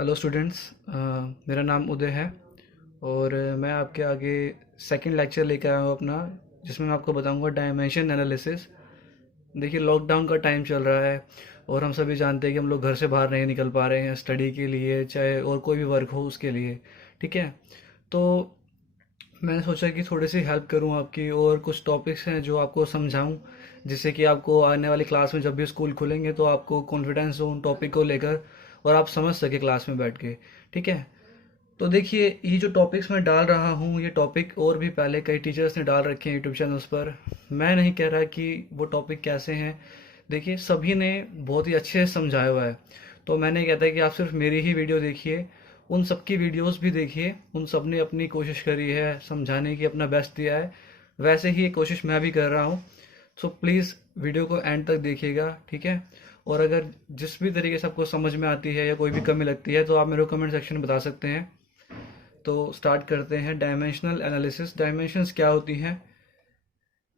Hello students. मेरा नाम उदय है और मैं आपके आगे सेकंड लेक्चर लेकर आया हूँ अपना, जिसमें मैं आपको बताऊंगा डायमेंशन एनालिसिस। देखिए, लॉकडाउन का टाइम चल रहा है और हम सभी जानते हैं कि हम लोग घर से बाहर नहीं निकल पा रहे हैं स्टडी के लिए, चाहे और कोई भी वर्क हो उसके लिए। ठीक है, तो मैंने सोचा कि थोड़ी सी हेल्प करूं आपकी और कुछ टॉपिक्स हैं जो आपको समझाऊं, जिससे कि आपको आने वाली क्लास में जब भी स्कूल खुलेंगे तो आपको कॉन्फिडेंस हो उन टॉपिक को लेकर और आप समझ सके क्लास में बैठ के। ठीक है, तो देखिए, ये जो टॉपिक्स मैं डाल रहा हूँ, ये टॉपिक और भी पहले कई टीचर्स ने डाल रखे हैं यूट्यूब चैनल्स पर। मैं नहीं कह रहा कि वो टॉपिक कैसे हैं। देखिए, सभी ने बहुत ही अच्छे से समझाया हुआ है, तो मैंने कहता है कि आप सिर्फ मेरी ही वीडियो देखिए, उन सबकी वीडियोस भी देखिए। उन सब ने अपनी कोशिश करी है समझाने की, अपना बेस्ट दिया है, वैसे ही ये कोशिश मैं भी कर रहा हूँ। सो प्लीज़ वीडियो को एंड तक देखिएगा। ठीक है, और अगर जिस भी तरीके से आपको समझ में आती है या कोई भी कमी लगती है तो आप मेरे को कमेंट सेक्शन में बता सकते हैं। तो स्टार्ट करते हैं। डायमेंशनल एनालिसिस, डायमेंशंस क्या होती हैं?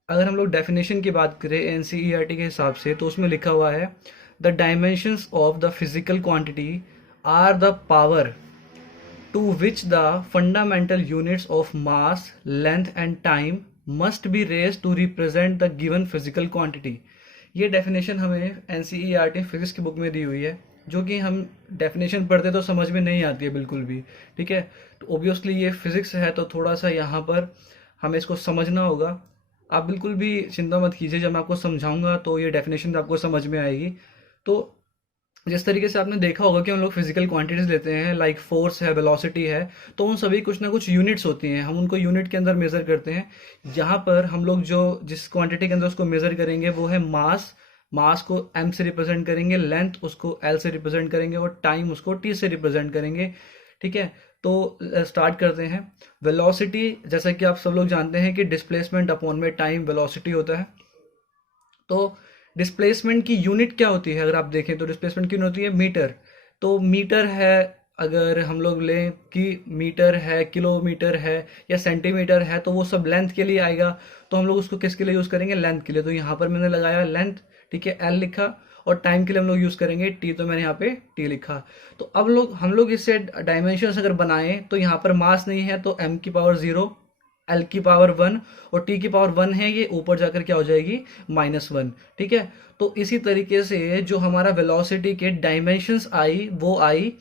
अगर हम लोग डेफिनेशन की बात करें एनसीईआरटी के हिसाब से, तो उसमें लिखा हुआ है the dimensions of the physical quantity are the power to which the fundamental units of mass, length and time must be raise to represent the given physical quantity. ये डेफिनेशन हमें एनसीईआरटी फिजिक्स की book में दी हुई है, जो कि हम डेफिनेशन पढ़ते तो समझ में नहीं आती है बिल्कुल भी। ठीक है, तो ऑब्वियसली ये फिजिक्स है तो थोड़ा सा यहाँ पर हमें इसको समझना होगा। आप बिल्कुल भी चिंता मत कीजिए, जब मैं आपको समझाऊंगा तो ये डेफिनेशन आपको समझ में आएगी। तो जिस तरीके से आपने देखा होगा कि हम लोग फिजिकल क्वांटिटीज लेते हैं, लाइक फोर्स है, वेलोसिटी है, तो उन सभी कुछ ना कुछ यूनिट्स होती हैं, हम उनको यूनिट के अंदर मेजर करते हैं। यहाँ पर हम लोग जो जिस क्वांटिटी के अंदर उसको मेजर करेंगे वो है मास। मास को एम से रिप्रेजेंट करेंगे, लेंथ उसको एल से रिप्रेजेंट करेंगे और टाइम उसको टी से रिप्रेजेंट करेंगे। ठीक है, तो स्टार्ट करते हैं। वेलोसिटी, जैसा कि आप सब लोग जानते हैं कि डिस्प्लेसमेंट अपॉन में टाइम वेलोसिटी होता है। तो डिस्प्लेसमेंट की यूनिट क्या होती है? अगर आप देखें तो डिस्प्लेसमेंट की यूनिट होती है मीटर। तो मीटर है, अगर हम लोग लें कि मीटर है, किलोमीटर है या सेंटीमीटर है, तो वो सब लेंथ के लिए आएगा। तो हम लोग उसको किसके लिए यूज करेंगे? लेंथ के लिए। तो यहाँ पर मैंने लगाया लेंथ। ठीक है, एल लिखा। और टाइम के लिए हम लोग यूज करेंगे टी, तो मैंने यहाँ पे टी लिखा। तो अब हम लोग इससे डायमेंशन अगर बनाएं तो यहाँ पर मास नहीं है तो एम की पावर 0, एल की पावर 1 और टी की पावर 1 है, ये ऊपर जाकर क्या हो जाएगी? -1। ठीक है, तो इसी तरीके से जो हमारा वेलोसिटी के डायमेंशंस आई वो आई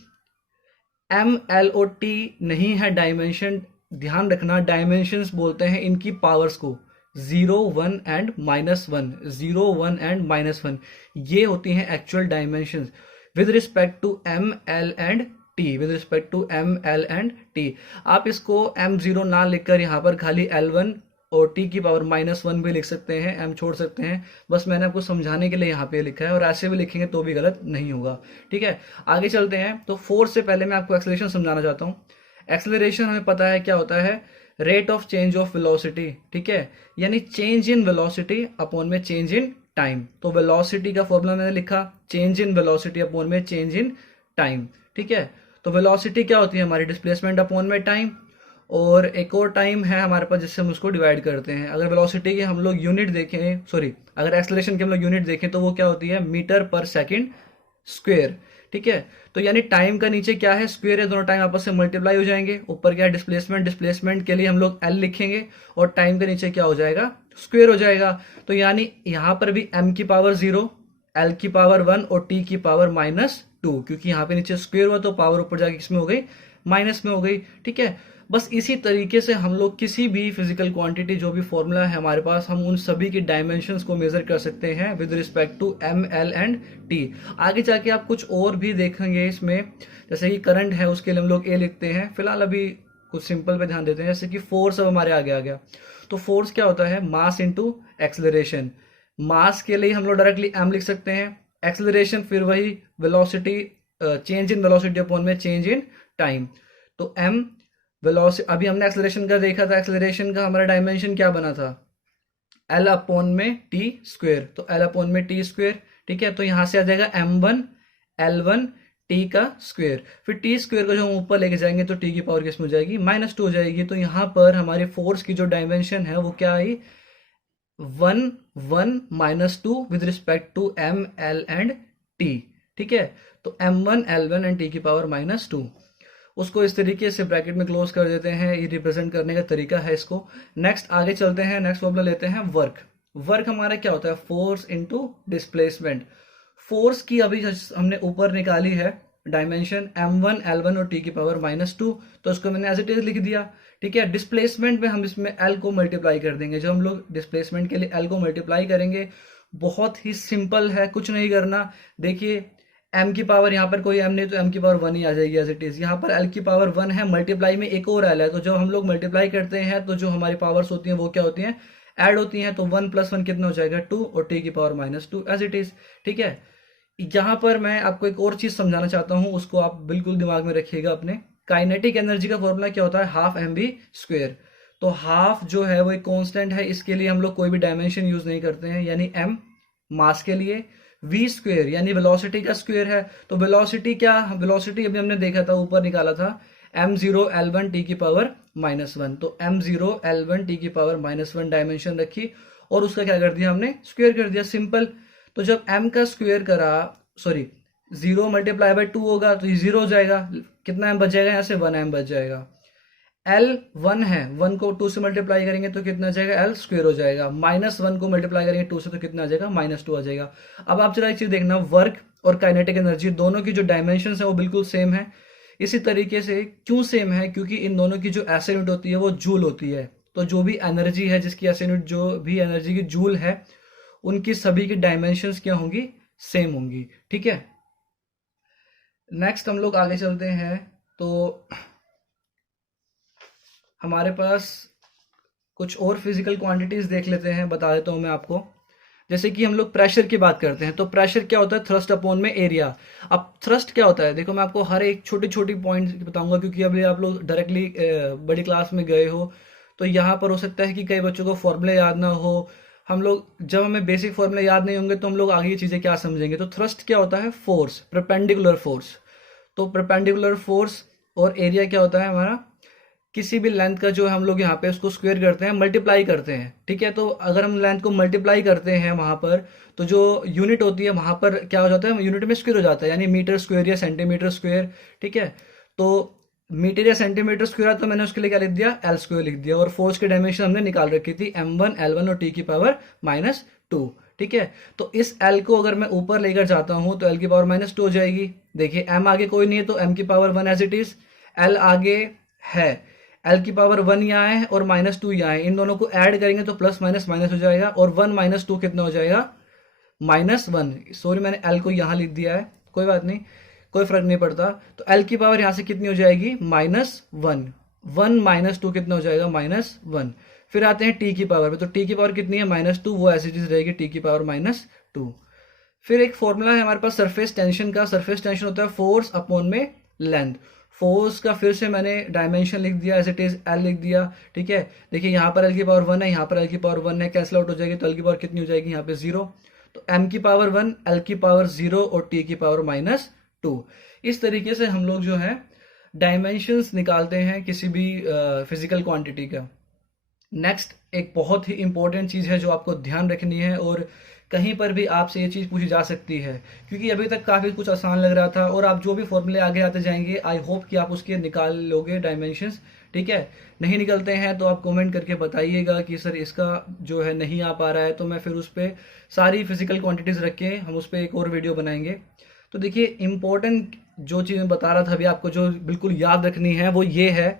एम, एल और टी नहीं है डायमेंशन। ध्यान रखना, डायमेंशंस बोलते हैं इनकी पावर्स को। 0, 1 एंड -1, 0, 1 एंड -1, ये होती हैं actual dimensions with respect to M, L and T. With respect to M, L and T. आप इसको m0 ना लिखकर यहाँ पर खाली L1 और t की पावर -1 भी लिख सकते हैं, m छोड़ सकते हैं। बस मैंने आपको समझाने के लिए यहाँ पे लिखा है, और ऐसे भी लिखेंगे तो भी गलत नहीं होगा। ठीक है, आगे चलते हैं। तो फोर्स से पहले मैं आपको एक्सेलरेशन समझाना चाहता हूँ। एक्सेलरेशन हमें पता है क्या होता है? Rate of change of velocity. ठीक है, यानी चेंज इन वेलोसिटी अपॉन में चेंज इन टाइम। तो वेलोसिटी का फॉर्मूला मैंने लिखा, चेंज इन वेलोसिटी अपॉन में चेंज इन टाइम। ठीक है, तो वेलोसिटी क्या होती है हमारी? डिस्प्लेसमेंट अपॉन में टाइम। और एक और टाइम है हमारे पास जिससे हम उसको डिवाइड करते हैं। अगर वेलोसिटी की हम लोग यूनिट देखें, सॉरी, अगर एक्सेलरेशन की हम लोग यूनिट देखें तो वो क्या होती है? मीटर पर सेकंड स्क्वायर। ठीक है, तो यानी टाइम का नीचे क्या है? स्क्वायर है, दोनों टाइम आपस से मल्टीप्लाई हो जाएंगे। ऊपर क्या है? डिस्प्लेसमेंट। डिस्प्लेसमेंट के लिए हम लोग एल लिखेंगे और टाइम के नीचे क्या हो जाएगा? स्क्वायर हो जाएगा। तो यानी यहां पर भी एम की पावर 0, एल की पावर 1 और टी की पावर -2, क्योंकि यहाँ पे नीचे स्क्वायर हुआ तो पावर ऊपर जाके किसमें हो गई? माइनस में हो गई। ठीक है, बस इसी तरीके से हम लोग किसी भी फिजिकल क्वांटिटी, जो भी फॉर्मूला है हमारे पास, हम उन सभी की डायमेंशंस को मेजर कर सकते हैं with respect to M, L and T. आगे जाके आप कुछ और भी देखेंगे इसमें, जैसे कि करंट है उसके लिए हम लोग ए लिखते हैं। फिलहाल अभी कुछ सिंपल पे ध्यान देते हैं, जैसे कि फोर्स अब हमारे आगे आ गया। तो फोर्स क्या होता है? Mass into acceleration. मास के लिए हम लोग डायरेक्टली एम लिख सकते हैं, एक्सेलरेशन फिर वही velocity, change in velocity upon में चेंज इन टाइम। तो एम वेलोसिटी, अभी हमने एक्सेलरेशन का देखा था, एक्सेलरेशन का हमारा डायमेंशन क्या बना था? एल अपॉन में टी स्क्वेयर। तो एल अपॉन में टी स्क्वेयर। ठीक है, तो यहां से आ जाएगा m1 L1 टी का स्क्वेयर। फिर टी स्क्वेयर को जो हम ऊपर लेके जाएंगे तो टी की पावर किसमें हो जाएगी? -2 हो जाएगी। तो यहाँ पर हमारी फोर्स की जो डायमेंशन है वो क्या आई? 1, 1, -2 with respect to M, L and T. ठीक है। तो m1 l1 एंड टी की पावर -2, उसको इस तरीके से ब्रैकेट में क्लोज कर देते हैं। ये रिप्रेजेंट करने का तरीका है इसको। नेक्स्ट आगे चलते हैं, नेक्स्ट फॉर्मूला लेते हैं वर्क। वर्क हमारा क्या होता है, फोर्स इनटू डिस्प्लेसमेंट। फोर्स की अभी हमने ऊपर निकाली है डायमेंशन m1 l1 और t की पावर -2, तो इसको मैंने एज इट इज लिख दिया। ठीक है। डिस्प्लेसमेंट में हम इसमें l को मल्टीप्लाई कर देंगे। जब हम लोग डिस्प्लेसमेंट के लिए l को मल्टीप्लाई करेंगे, बहुत ही सिंपल है, कुछ नहीं करना। देखिए m की पावर, यहाँ पर कोई m नहीं तो m की पावर 1 ही आ जाएगी एज इट इज। यहाँ पर l की पावर 1 है, मल्टीप्लाई में एक और l है, तो जब हम लोग मल्टीप्लाई करते हैं तो जो हमारी पावर्स होती हैं वो क्या होती हैं, ऐड होती हैं। तो 1 + 1 कितना हो जाएगा 2, और t की पावर -2 एज इट इज। ठीक है। यहाँ पर मैं आपको एक और चीज समझाना चाहता हूँ, उसको आप बिल्कुल दिमाग में रखिएगा अपने। काइनेटिक एनर्जी का फॉर्मूला क्या होता है, हाफ mv²। तो हाफ जो है वो एक कांस्टेंट है, इसके लिए हम लोग कोई भी डायमेंशन यूज नहीं करते हैं, यानी m मास के लिए, v² यानी वेलोसिटी का स्क्वायर है। तो वेलोसिटी क्या, वेलोसिटी अभी हमने देखा था, ऊपर निकाला था m0 l1 t की पावर -1। तो m0 l1 t की पावर -1 डायमेंशन रखी और उसका क्या कर दिया हमने, स्क्वायर कर दिया, सिंपल। तो जब m का स्क्वायर करा, सॉरी 0 × 2 होगा तो ये 0 हो जाएगा। कितना m बच जाएगा, यहाँ से 1m बच जाएगा। L 1 है, 1 को 2 से मल्टीप्लाई करेंगे तो कितना आ जाएगा, L² हो जाएगा। -1 को मल्टीप्लाई करेंगे 2 से तो कितना आ जाएगा, -2 आ जाएगा। अब आप जरा एक चीज देखना, वर्क और काइनेटिक एनर्जी दोनों की जो डायमेंशन है वो बिल्कुल सेम है। इसी तरीके से क्यों सेम है, क्योंकि इन दोनों की जो SI यूनिट होती है वो जूल होती है। तो जो भी एनर्जी है, जिसकी SI यूनिट जो भी एनर्जी की जूल है, उनकी सभी की डायमेंशंस क्या होंगी, सेम होंगी। ठीक है। नेक्स्ट हम लोग आगे चलते हैं, तो हमारे पास कुछ और फिजिकल क्वांटिटीज देख लेते हैं, बता देता हूं मैं आपको। जैसे कि हम लोग प्रेशर की बात करते हैं, तो प्रेशर क्या होता है, थ्रस्ट अपॉन में एरिया। अब थ्रस्ट क्या होता है, देखो मैं आपको हर एक छोटी छोटी पॉइंट बताऊंगा, क्योंकि अभी आप लोग डायरेक्टली बड़ी क्लास में गए हो, तो यहाँ पर हो सकता है कि कई बच्चों को फॉर्मूले याद ना हो। हम लोग जब हमें बेसिक फॉर्मूले याद नहीं होंगे तो हम लोग आगे ये चीजें क्या समझेंगे। तो थ्रस्ट क्या होता है, फोर्स, परपेंडिकुलर फोर्स। तो परपेंडिकुलर फोर्स, और एरिया क्या होता है हमारा, किसी भी लेंथ का जो हम लोग यहाँ पे उसको स्क्वायर करते हैं, मल्टीप्लाई करते हैं। ठीक है। तो अगर हम लेंथ को मल्टीप्लाई करते हैं वहां पर, तो जो यूनिट होती है वहां पर क्या हो जाता है, यूनिट में स्क्वायर हो जाता है, यानी मीटर स्क्वायर या सेंटीमीटर स्क्वायर। ठीक है। तो मीटर या सेंटीमीटर स्क्वायर, तो मैंने उसके लिए क्या लिख दिया, L² लिख दिया। और फोर्स की डायमेंशन हमने निकाल रखी थी m1 l1 और t की पावर -2। ठीक है। तो इस L को अगर मैं ऊपर लेकर जाता हूं तो L की पावर -2 हो जाएगी। देखिए m आगे कोई नहीं है तो m की power 1 as it is. L आगे है, L की पावर 1 यहाँ है और -2 यहाँ है, इन दोनों को ऐड करेंगे तो प्लस माइनस माइनस हो जाएगा, और 1 - 2 कितना हो जाएगा, -1। सॉरी मैंने L को यहाँ लिख दिया है, कोई बात नहीं, कोई फर्क नहीं पड़ता। तो L की पावर यहाँ से कितनी हो जाएगी, -1। 1 - 2 कितना हो जाएगा, -1। फिर आते हैं t की पावर पे, तो t की पावर कितनी है, -2, वो ऐसी चीज रहेगी, t की पावर -2। फिर एक फॉर्मूला है हमारे पास सरफेस टेंशन का। सरफेस टेंशन होता है फोर्स अपॉन में लेंथ। फोर्स का फिर से मैंने डायमेंशन लिख दिया, एज इट इज L लिख दिया। ठीक है। देखिए यहाँ पर L की पावर 1 है, यहाँ पर L की पावर 1 है, कैंसिल आउट हो जाएगी, तो L की पावर कितनी हो जाएगी, यहाँ पे 0। तो m की पावर 1, L की पावर 0 और t की पावर -2। इस तरीके से हम लोग जो है डायमेंशंस निकालते हैं किसी भी फिजिकल क्वांटिटी का। नेक्स्ट एक बहुत ही इंपॉर्टेंट चीज है जो आपको ध्यान रखनी है, और कहीं पर भी आपसे ये चीज पूछी जा सकती है, क्योंकि अभी तक काफी कुछ आसान लग रहा था, और आप जो भी फॉर्मूले आगे आते जाएंगे आई होप कि आप उसके निकाल लोगे डायमेंशंस। ठीक है। नहीं निकलते हैं तो आप कमेंट करके बताइएगा कि सर इसका जो है नहीं आ पा रहा है, तो मैं फिर उस पर सारी फिजिकल क्वांटिटीज रख के हम उस पर एक और वीडियो बनाएंगे। तो देखिए इंपॉर्टेंट जो चीज मैं बता रहा था अभी आपको, जो बिल्कुल याद रखनी है वो ये है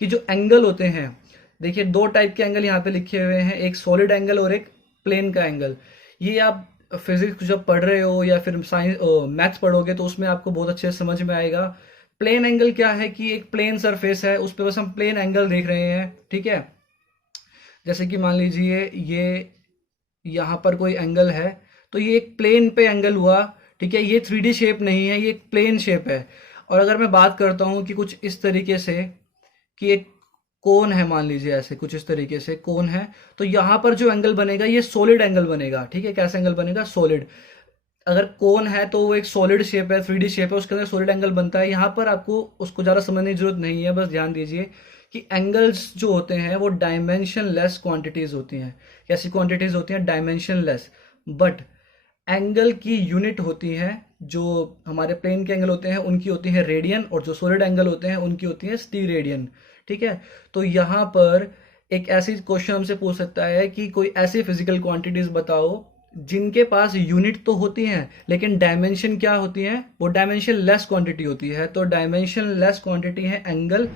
कि जो एंगल होते हैं, देखिए 2 टाइप के एंगल यहाँ पे लिखे हुए हैं, एक सॉलिड एंगल और एक प्लेन का एंगल। ये आप फिजिक्स जब पढ़ रहे हो या फिर साइंस मैथ्स पढ़ोगे तो उसमें आपको बहुत अच्छे से समझ में आएगा। प्लेन एंगल क्या है कि एक प्लेन सरफेस है, उस पर बस हम प्लेन एंगल देख रहे हैं। ठीक है। जैसे कि मान लीजिए ये यहाँ पर कोई एंगल है, तो ये एक प्लेन पे एंगल हुआ। ठीक है। ये 3D शेप नहीं है, ये एक प्लेन शेप है। और अगर मैं बात करता हूँ कि कुछ इस तरीके से कि एक कोन है, मान लीजिए ऐसे कुछ इस तरीके से कोन है, तो यहां पर जो एंगल बनेगा ये सॉलिड एंगल बनेगा। ठीक है। कैसा एंगल बनेगा, सॉलिड। अगर कोन है तो वो एक सॉलिड शेप है, 3D शेप है, उसके अंदर सॉलिड एंगल बनता है। यहाँ पर आपको उसको ज्यादा समझने की जरूरत नहीं है, बस ध्यान दीजिए कि एंगल्स जो होते हैं वो डायमेंशन लेस क्वांटिटीज होती हैं। कैसी क्वांटिटीज होती हैं, डायमेंशन लेस। बट एंगल की यूनिट होती है, जो हमारे प्लेन के एंगल होते हैं उनकी होती है रेडियन, और जो सॉलिड एंगल होते हैं उनकी होती है स्टीरेडियन। ठीक है, तो यहाँ पर एक ऐसी क्वेश्चन हमसे पूछ सकता है कि कोई ऐसी फिजिकल क्वांटिटीज बताओ जिनके पास यूनिट तो होती हैं लेकिन डायमेंशन क्या होती है, वो डायमेंशन लेस क्वांटिटी होती है। तो डायमेंशन लेस क्वांटिटी है एंगल,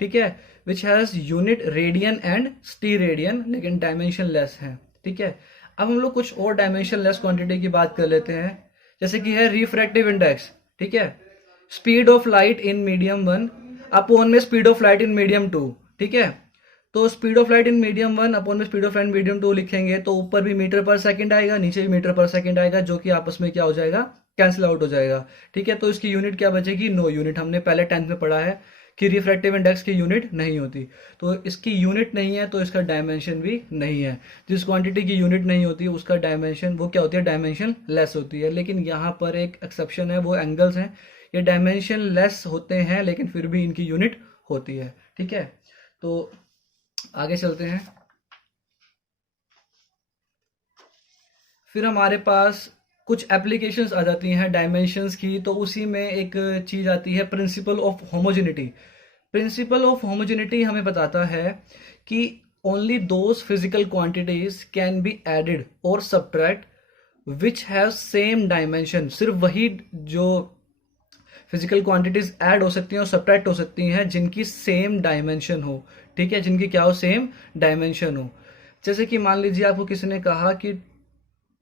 ठीक है, which has unit radian and steradian, लेकिन डायमेंशन लेस है। ठीक है, अब हम लोग कुछ और डायमेंशन लेस क्वांटिटी की बात कर लेते हैं, जैसे कि है रिफ्रैक्टिव इंडेक्स। ठीक है, speed of light in medium 1 upon में speed of light in medium 2। ठीक है, तो speed of light in medium 1 upon में स्पीड ऑफ लाइट मीडियम 2 लिखेंगे तो ऊपर भी मीटर पर सेकंड आएगा, नीचे भी मीटर पर सेकंड आएगा, जो कि आपस में क्या हो जाएगा, कैंसिल आउट हो जाएगा। ठीक है, तो इसकी यूनिट क्या बचेगी, नो यूनिट। हमने पहले 10th में पढ़ा है कि रिफ्रैक्टिव इंडेक्स की यूनिट नहीं होती, तो इसकी यूनिट नहीं है तो इसका डायमेंशन भी नहीं है। जिस क्वांटिटी की यूनिट नहीं होती उसका डायमेंशन वो क्या होती है, डायमेंशन लेस होती है। लेकिन यहाँ पर एक एक्सेप्शन है, वो एंगल्स हैं, ये डायमेंशन लेस होते हैं लेकिन फिर भी इनकी यूनिट होती है। ठीक है, तो आगे चलते हैं। फिर हमारे पास कुछ एप्लीकेशंस आ जाती हैं डायमेंशंस की, तो उसी में एक चीज आती है principle of homogeneity. Principle of homogeneity हमें बताता है कि only those physical quantities can be added और subtract which have same dimension. सिर्फ वही जो फिजिकल क्वांटिटीज ऐड हो सकती हैं और सब्ट्रैक्ट हो सकती हैं जिनकी सेम डायमेंशन हो। ठीक है, जिनकी क्या हो, सेम डायमेंशन हो। जैसे कि मान लीजिए आपको किसी ने कहा कि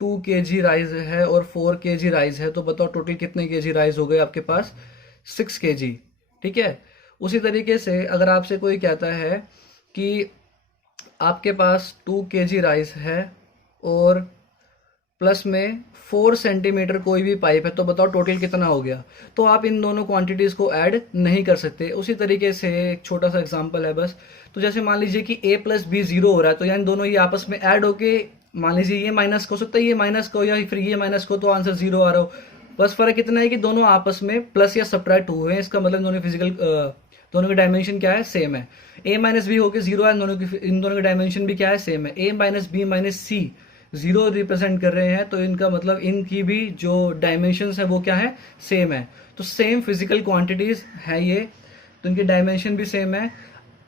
2 kg राइस है और 4 kg राइस है, तो बताओ टोटल कितने kg राइस हो गए आपके पास, 6 kg। ठीक है, उसी तरीके से अगर आपसे कोई कहता है कि आपके पास 2 kg राइस है और प्लस में 4 सेंटीमीटर कोई भी पाइप है, तो बताओ टोटल कितना हो गया। तो आप इन दोनों क्वांटिटीज को ऐड नहीं कर सकते। उसी तरीके से एक छोटा सा एग्जांपल है बस, तो जैसे मान लीजिए कि a + b 0 हो रहा है, तो यानी दोनों ये आपस में ऐड होके, मान लीजिए ये माइनस हो सकता है, ये माइनस को, या फिर ये माइनस को, तो आंसर 0 आ रहा हो। बस फर्क इतना है कि दोनों आपस में प्लस या सब्ट्रैक्ट हुए हैं, इसका मतलब दोनों फिजिकल दोनों की डायमेंशन क्या है, सेम है। a - b होके 0 है, इन दोनों की डायमेंशन भी क्या है, सेम है। a - b - c 0 रिप्रेजेंट कर रहे हैं, तो इनका मतलब इनकी भी जो डायमेंशंस है वो क्या है, सेम है। तो सेम फिजिकल क्वांटिटीज है ये, तो इनकी डायमेंशन भी सेम है।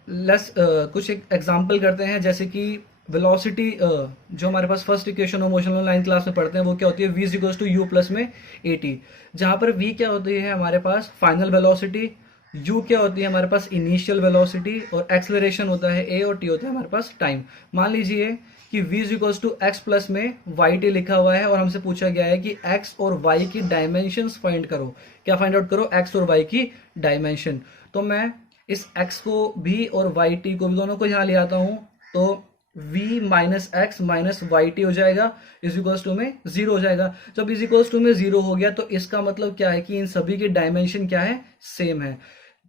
कुछ एक एग्जांपल करते हैं, जैसे कि वेलोसिटी, जो हमारे पास first equation of motion 9th class में पढ़ते हैं, वो क्या होती है, v = u प्लस में at, जहां पर v क्या होती है हमारे पास फाइनल वेलोसिटी, u क्या होती है हमारे पास इनिशियल वेलोसिटी, और एक्सेलरेशन होता है a, और t होता है हमारे पास टाइम। मान लीजिए कि v = x प्लस में yt लिखा हुआ है और हमसे पूछा गया है कि x और y की डायमेंशंस फाइंड करो। क्या फाइंड आउट करो, x और y की डायमेंशन। तो मैं इस x को भी और yt को भी, दोनों को यहाँ ले आता हूं, तो v - x - yt हो जाएगा, इज इक्वल्स टू में 0 हो जाएगा। जब इज इक्वल्स टू में 0 हो गया तो इसका मतलब क्या है कि इन सभी की डायमेंशन क्या है, सेम है।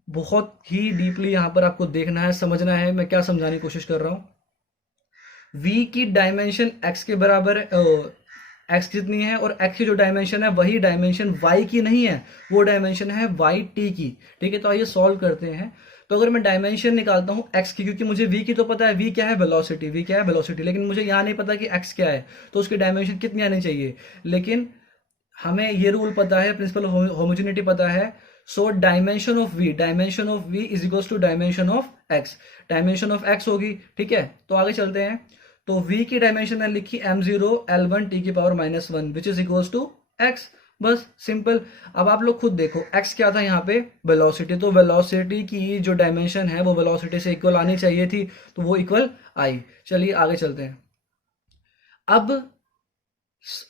बहुत ही डीपली यहाँ पर आपको देखना है, समझना है मैं क्या समझाने की कोशिश कर रहा हूँ। v की डायमेंशन x के बराबर x कितनी है, और x की जो डायमेंशन है वही डायमेंशन y की नहीं है, वो डायमेंशन है yt की। ठीक है, तो आइए सॉल्व करते हैं। तो अगर मैं डायमेंशन निकालता हूं x की, क्योंकि मुझे v की तो पता है, v क्या है, वेलोसिटी, v क्या है, वेलोसिटी, लेकिन मुझे यहाँ नहीं पता कि x क्या है, तो उसकी डायमेंशन कितनी आनी चाहिए। लेकिन हमें ये रूल पता है, प्रिंसिपल होमोजेनिटी पता है। So dimension of v is equals to dimension of x, dimension of x होगी। ठीक है, तो आगे चलते हैं। तो v की डायमेंशन मैंने लिखी m0 L1 t की power -1 which is equals to x, बस सिंपल। अब आप लोग खुद देखो, x क्या था यहाँ पे, वेलोसिटी, तो वेलोसिटी की जो डायमेंशन है वो वेलोसिटी से इक्वल आनी चाहिए थी, तो वो इक्वल आई। चलिए आगे चलते हैं। अब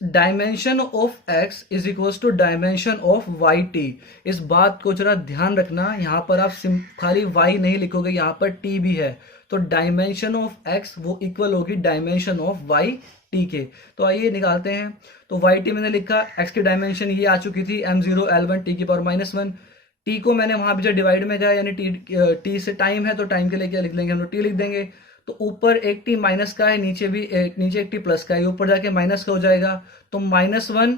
dimension of x is equals to dimension of yt, इस बात को जरा ध्यान रखना। यहां पर आप खाली y नहीं लिखोगे, यहां पर t भी है, तो डायमेंशन ऑफ x वो इक्वल होगी डायमेंशन ऑफ yt के। तो आइए निकालते हैं। तो yt मैंने लिखा, x की डायमेंशन ये आ चुकी थी m0 L1 t की पावर -1, t को मैंने वहां पे जो डिवाइड में गया, यानी t से टाइम है तो टाइम के लिए क्या लिख लेंगे हम लोग, t लिख देंगे। तो ऊपर एक टी माइनस का है, नीचे एक टी प्लस का है, ऊपर जाके माइनस का हो जाएगा, तो -1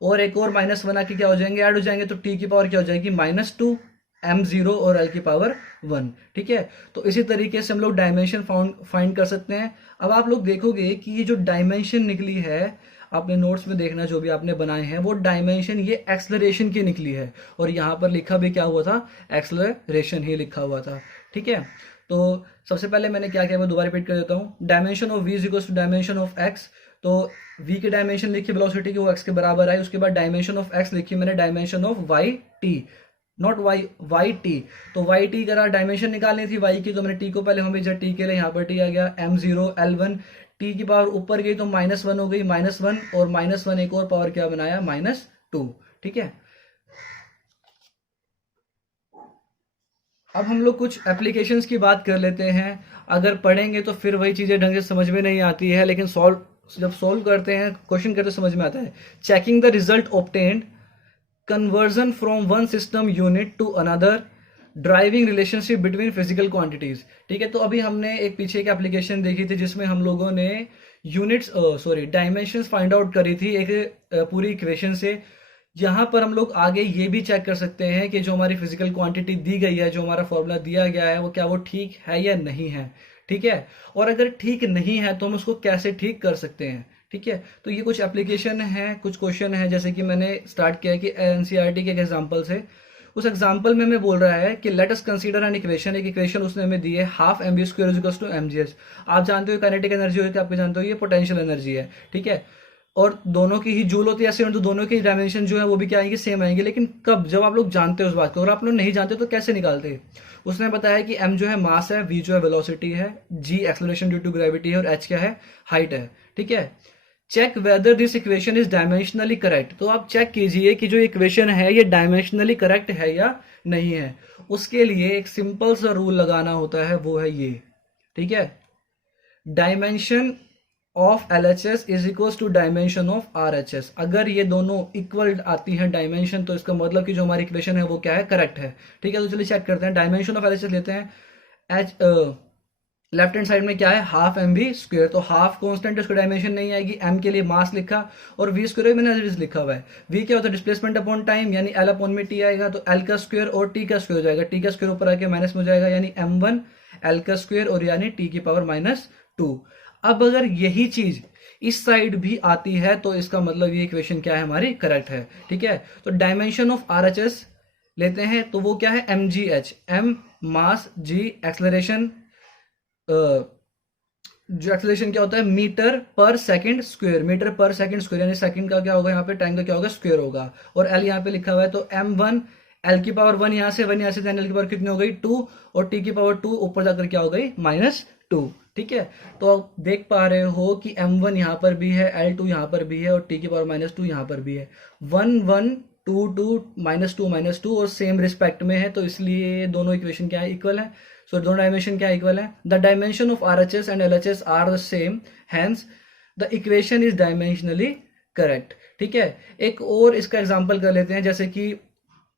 और एक और -1 आके क्या हो जाएंगे, ऐड हो जाएंगे, तो टी की पावर क्या हो जाएगी, -2 m0 और l की पावर 1। ठीक है, तो इसी तरीके से हम लोग डायमेंशन फाइंड कर सकते हैं। अब आप लोग देखोगे कि ये जो डायमेंशन निकली है, आपने नोट्स में देखना जो भी आपने बनाए हैं, वो डायमेंशन ये एक्सलरेशन की निकली है, और यहाँ पर लिखा भी क्या हुआ था, एक्सलरेशन ही लिखा हुआ था। ठीक है, तो सबसे पहले मैंने क्या किया, मैं दोबारा रिपीट कर देता हूँ। Dimension of v is equal to dimension of x, तो v की डायमेंशन लिखी वेलोसिटी की, वो x के बराबर आई। उसके बाद डायमेंशन ऑफ x लिखी मैंने dimension of y t, not Y T. तो वाई टी करा, डायमेंशन निकालनी थी वाई की, तो मैंने टी को पहले हम भेजा, टी के लिए यहाँ पर टी आ गया m0 L1, टी की पावर ऊपर गई तो -1 हो गई, -1, और -1 एक और पावर क्या बनाया, -2। ठीक है, अब हम लोग कुछ एप्लीकेशंस की बात कर लेते हैं। अगर पढ़ेंगे तो फिर वही चीज़ें ढंग से समझ में नहीं आती है, लेकिन जब सॉल्व करते हैं, क्वेश्चन करते समझ में आता है। Checking the result obtained, conversion from one system unit to another, driving relationship between physical quantities. ठीक है, तो अभी हमने एक पीछे एक एप्लीकेशन देखी थी जिसमें हम लोगों ने यूनिट्स डायमेंशंस फाइंड आउट करी थी एक पूरी इक्वेशन से। यहाँ पर हम लोग आगे ये भी चेक कर सकते हैं कि जो हमारी फिजिकल क्वांटिटी दी गई है, जो हमारा फॉर्मूला दिया गया है, वो क्या वो ठीक है या नहीं है। ठीक है, और अगर ठीक नहीं है तो हम उसको कैसे ठीक कर सकते हैं। ठीक है, तो ये कुछ एप्लीकेशन है, कुछ क्वेश्चन है, जैसे कि मैंने स्टार्ट किया कि एनसीईआरटी के एक एग्जांपल से। उस एग्जांपल में मैं बोल रहा है कि let us consider an equation, एक इक्वेशन उसने हमें दी है, half M V square is equal to M G H. आप जानते हो काइनेटिक एनर्जी होती है, आपको जानते हो ये पोटेंशियल एनर्जी है। ठीक है, और दोनों की ही जूल होती है ऐसे, तो दोनों की डायमेंशन जो है वो भी क्या आएंगे, सेम आएंगे। लेकिन कब, जब आप लोग जानते हो उस बात को, और आप लोग नहीं जानते तो कैसे निकालते। उसने बताया कि m जो है मास है, v जो है वेलोसिटी है, g acceleration due to gravity है, और h क्या है, हाइट है। ठीक है, check whether this equation is dimensionally correct. तो आप चेक कीजिए कि जो इक्वेशन है ये डायमेंशनली करेक्ट है या नहीं है। उसके लिए एक सिंपल सा रूल लगाना होता है, वो है ये। ठीक है, dimension of LHS is equal to dimension of RHS। अगर ये दोनों इक्वल आती हैं डायमेंशन, तो इसका मतलब कि जो हमारी इक्वेशन है वो क्या है, करेक्ट है। ठीक है, तो चलिए चेक करते हैं। डायमेंशन ऑफ LHS लेते हैं, एच लेफ्ट हैंड साइड में क्या है, हाफ एम वी स्क्वायर। तो हाफ कांस्टेंट, उसका डायमेंशन नहीं आएगी। एम के लिए मास लिखा, और वी स्क्वायर मैंने एज लिखा हुआ है। वी क्या होता है, डिस्प्लेसमेंट अपॉन टाइम, यानी एल अपॉन में टी आएगा, तो एल का स्क्वायर और टी का स्क्वायर हो जाएगा। टी का स्क्वायर ऊपर आके माइनस में हो जाएगा, यानी m1 एल का स्क्वायर, और यानी टी की पावर -2। अब अगर यही चीज इस साइड भी आती है तो इसका मतलब ये इक्वेशन क्या है, हमारी करेक्ट है। ठीक है, तो डायमेंशन ऑफ RHS लेते हैं, तो वो क्या है, mgh, m मास, g एक्सलरेशन, जो एक्सेलरेशन क्या होता है, मीटर पर सेकंड स्क्वायर, मीटर पर सेकंड स्क्वायर, यानी सेकंड का क्या होगा यहाँ पे, टाइम का क्या होगा, स्क्वायर होगा। और एल यहाँ पे लिखा हुआ है, तो m1 एल की पावर 1 यहाँ से, 1 यहाँ से, एल की पावर कितनी हो गई, 2, और टी की पावर 2 ऊपर जाकर क्या हो गई, -2। ठीक है, तो आप देख पा रहे हो कि m1 यहाँ पर भी है, L2 यहाँ पर भी है, और टी की पावर -2 यहाँ पर भी है। 1 1 2 2 -2 और सेम रिस्पेक्ट में है, तो इसलिए दोनों इक्वेशन क्या है, इक्वल है। सो दोनों डायमेंशन क्या इक्वल है, the dimension of RHS and LHS are the same, hence the equation is dimensionally correct. ठीक है, एक और इसका एग्जांपल कर लेते हैं, जैसे कि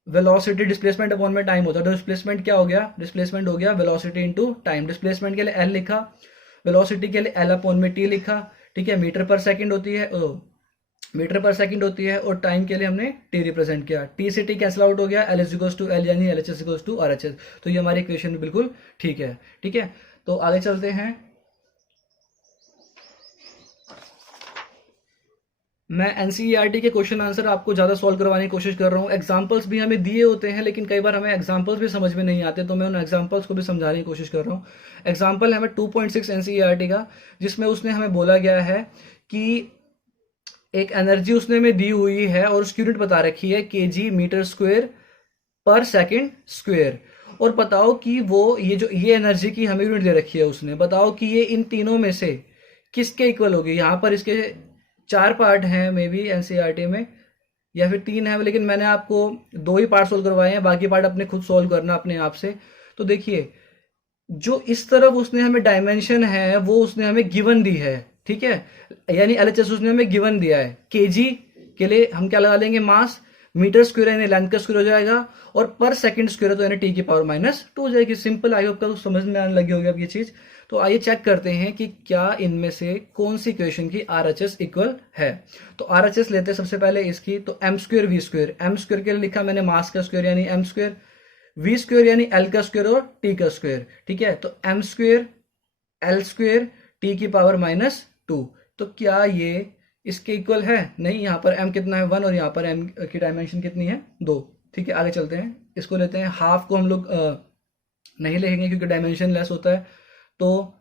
वेलोसिटी डिस्प्लेसमेंट अपॉन में टाइम होता है, तो डिस्प्लेसमेंट क्या हो गया, डिस्प्लेसमेंट हो गया वेलोसिटी इनटू टाइम। डिस्प्लेसमेंट के लिए एल लिखा, वेलोसिटी के लिए एल अपॉन में टी लिखा। ठीक है, मीटर पर सेकंड होती है, मीटर पर सेकंड होती है, और टाइम के लिए हमने टी रिप्रेजेंट किया। टी से टी कैंसिल आउट हो गया, L is equals to L, यानी L H is equals to R H S. तो ये हमारी इक्वेशन बिल्कुल ठीक है। ठीक है, तो आगे चलते हैं। मैं एनसीईआरटी के क्वेश्चन आंसर आपको ज़्यादा सॉल्व करवाने की कोशिश कर रहा हूँ। एग्जाम्पल्स भी हमें दिए होते हैं, लेकिन कई बार हमें एग्जाम्पल्स भी समझ में नहीं आते, तो मैं उन एग्जाम्पल्स को भी समझाने की कोशिश कर रहा हूँ। एग्जाम्पल है हमें 2.6 एनसीईआरटी का, जिसमें उसने हमें बोला गया है कि एक एनर्जी उसने हमें दी हुई है, और उसकी यूनिट बता रखी है केजी मीटर स्क्वायर पर सेकंड स्क्वायर। और बताओ कि वो ये एनर्जी की हमें यूनिट दे रखी है उसने, बताओ कि ये इन तीनों में से किसके इक्वल होगी। यहाँ पर इसके 4 पार्ट हैं मे बी एनसीईआरटी में, या फिर 3 है, लेकिन मैंने आपको 2 ही पार्ट सोल्व करवाए हैं, बाकी पार्ट अपने खुद सोल्व करना अपने आप से। तो देखिए, जो इस तरफ उसने हमें डायमेंशन है वो उसने हमें गिवन दी है। ठीक है, यानी एलएचएस उसने हमें गिवन दिया है। केजी के लिए हम क्या लगा लेंगे, मास, मीटर स्क्वायर यानी लेंथ का स्क्वायर हो जाएगा, और पर सेकंड स्क्वायर तो यानी टी की पावर -2 हो जाएगी। सिंपल, आई होप का तो समझ में आने लगी होगी अब ये चीज। तो आइए चेक करते हैं कि क्या इनमें से कौन सी इक्वेशन की RHS इक्वल है। तो RHS लेते हैं सबसे पहले इसकी, तो m square v square, m square के लिए लिखा मैंने मास का स्क्वायर यानी m स्क्वायर, v स्क्वायर यानी l का स्क्वायर और t का स्क्वायर। ठीक है, तो m square l square t की पावर -2। तो क्या ये इसके इक्वल है नहीं, यहाँ पर m कितना है 1 और यहाँ पर m की डायमेंशन कितनी है 2। ठीक है, आगे चलते हैं। इसको लेते हैं, हाफ को हम लोग नहीं लेंगे क्योंकि डायमेंशन लेस होता है। तो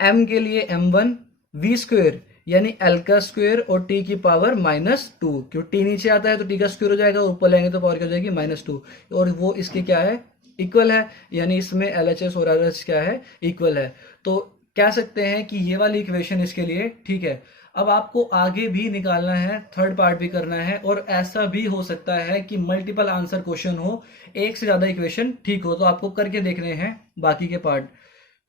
m के लिए m1 v स्क्वेयर यानी l का स्क्वेयर और t की पावर -2, क्यों t नीचे आता है तो t का स्क्वेयर हो जाएगा, ऊपर लेंगे तो पावर क्या हो जाएगी -2, और वो इसके क्या है इक्वल है, यानी इसमें LHS और RHS क्या है इक्वल है। तो कह सकते हैं कि ये वाली इक्वेशन इसके लिए ठीक है। अब आपको आगे भी निकालना है, थर्ड पार्ट भी करना है, और ऐसा भी हो सकता है कि मल्टीपल आंसर क्वेश्चन हो, एक से ज्यादा इक्वेशन ठीक हो, तो आपको करके देखने हैं बाकी के पार्ट।